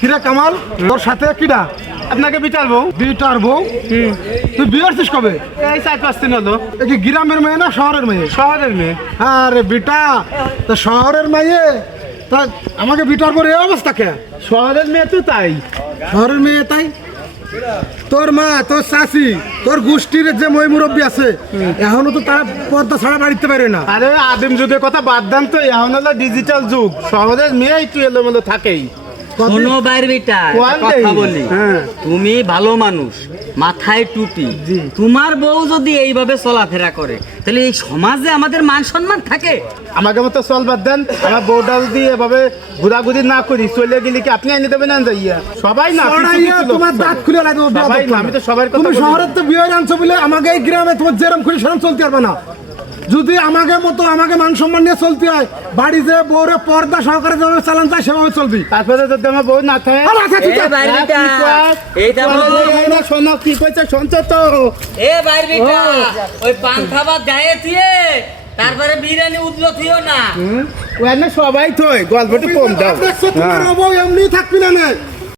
কিরা কামাল, তোর সাথে কিরা? আপনাকে বিচারবো। বিটারবো? তুই বিয়ে করছিস কবে? এই 4-5 দিন হলো। এ কি গ্রামের মেয়ে না শহরের মেয়ে? শহরের মেয়ে। আরে বিটা, তা শহরের মেয়ে তা আমাকে বিটার পরে এই অবস্থা কে? শহরের মেয়ে তো তাই। শহরের মেয়ে তাই? তোর মা, তোর চাচি, তোর গোষ্ঠীর যে মই মুরব্বী আছে এখনো তো তারা পর্দা ছাড়া বাড়িতে পারে না। আরে আদিম যুগের কথা বাদ দেন তো, এখন হলো ডিজিটাল যুগ। শহরের মেয়ে একটু এলোমেলো থাকেই। শোনো বাইর বেটা, একটা কথা বলি। তুমি ভালো মানুষ, মাথায় টুপি, তোমার বউ যদি এইভাবে চলাফেরা করে তাহলে এই সমাজে আমাদের মান সম্মান থাকে? আমাকে মতো চলবার দেন। আমার বউটা যদি এভাবে ঘোরাঘুরি না করি, চলে গেলে কি আপনি এনে দেবেন না যাইয়া? সবাই না, কিছু ছড়াইয়া কিছু লোক তোমার দাঁত খুলে লাগবে। সবাই না, আমি তো সবার কথা তুমি বলি। শহরের তো বিয়ে আনছো বলে আমাকে এই গ্রামে তোমার যেরকম খুশি সেরকম চলতে পারবে না। যদি আমাকে মতো আমাকে মান সম্মান নিয়ে চলতে হয়, বাড়ি যে বউরে পর্দা সহকারে যেভাবে চালান যায় সেভাবে চলবি। তারপরে যদি আমার বউ না থাকে, আর আচ্ছা, ঠিক এ আছে। বাইর বেটা, কি কয়? এইটা বলো। এই না, শোনো কি কইছে, শুনছো তো? এ বাইর বেটা, ওই পান খাবার গায়ে দিয়ে তারপরে বিরিয়ানি উঠলো থিও না। ওখানে সবাই থই, গল্পটি কম দাও। দেখছো তোমার বউ এমনি থাকবি না।